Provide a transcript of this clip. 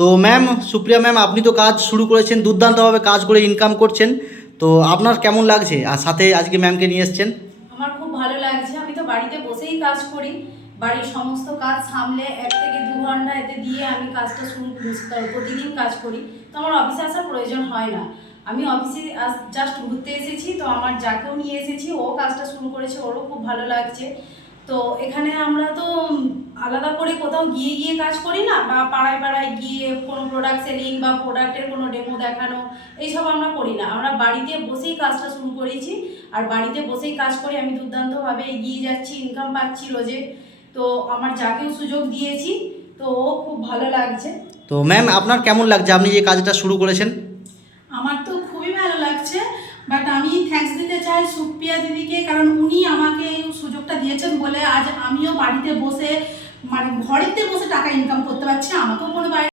তো ma'am, Supriya ma'am, আপনি তো কাজ শুরু করেছেন, দুর্দান্তভাবে কাজ করে ইনকাম করছেন। তো আপনার কেমন লাগছে? আর সাথে আজকে ম্যামকে নিয়ে এসেছেন। আমার খুব ভালো লাগছে। আমি তো বাড়িতে বসেই কাজ করি, বাড়ির সমস্ত কাজ সামলে 1 থেকে 2 ঘন্টা এতে দিয়ে আমি কাজটা শুরু প্রতিদিন কাজ করি। তো আমার অফিসে আসার প্রয়োজন হয় না। আমি অফিসে জাস্ট ঘুরতে এসেছি, তো আমার যাকেও নিয়ে এসেছি, ও কাজটা শুরু করেছে, ওরও খুব ভালো লাগছে। তো এখানে আমরা তো আলাদা করে কোথাও গিয়ে গিয়ে কাজ করি না, বা পাড়ায় পাড়ায় গিয়ে কোনো প্রোডাক্ট সেলিং বা প্রোডাক্টের কোনো ডেমো দেখানো, এইসব আমরা করি না। আমরা বাড়িতে বসেই কাজটা শুরু করেছি, আর বাড়িতে বসেই কাজ করে আমি দুর্দান্তভাবে এগিয়ে যাচ্ছি, ইনকাম পাচ্ছি রোজে। তো আমার যাকেও সুযোগ দিয়েছি, তো ও খুব ভালো লাগছে। তো ম্যাম, আপনার কেমন লাগছে আপনি যে কাজটা শুরু করেছেন? আমার তো খুবই ভালো লাগছে, বাট আমি থ্যাঙ্কস দিতে চাই সুপ্রিয়া দিদিকে, কারণ উনি আমাকে এই সুযোগটা দিয়েছেন বলে আজ আমিও বাড়িতে বসে, মানে ঘরেতে বসে টাকা ইনকাম করতে পারছি। আমাকেও কোনো বাইরে